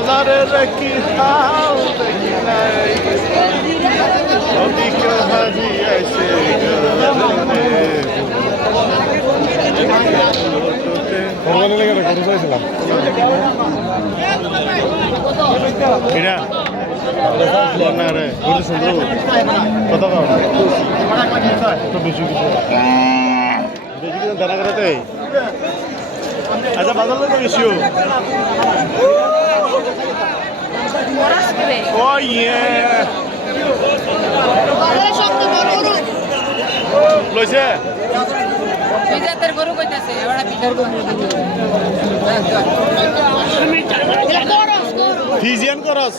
বাজারের কি হাল দেখি নাই ওদিকে হাজি আইছে কত বেশি কিছু দেখা করাতে আচ্ছা বাজার লোক বেশিও ও ইয়ে লইছে বিজাতের গরু কইতাছে এবারে পিঠার গরু ফিজিয়ান করস